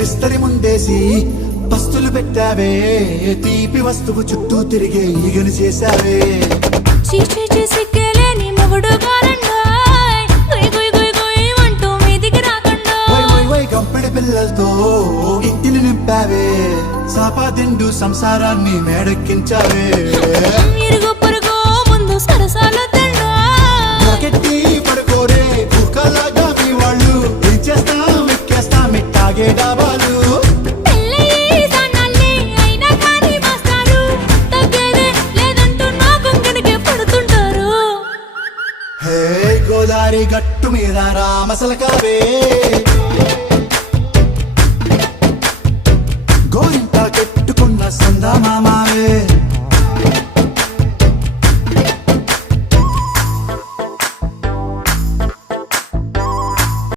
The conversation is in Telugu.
విస్తరి ముందేసి పస్తులు పెట్టావే తీపి వస్తువు చుట్టూ తిరిగే ఈగలు చేశావే చీచీ సిగ్గలేని మొగుడు గారండాయ్ గుయ్ గుయ్ గుయ్ గుయ్ అంటూ మీదికి రాకుండా వై గంపెడి పిల్లలతో ఇంటిని నింపావే సాపాదిండు సంసారాన్ని మేడెక్కించావే ఇరుగు పొరుగు ముందు సరసాలు నాకెట్టి పడుకోరే కుక్కలాగా మీ వాళ్ళు ఏం చేస్తాం ఎక్కేస్తాం ఇట్టాగే డాబాలు గోదారి గట్టు మీద రామసలకావే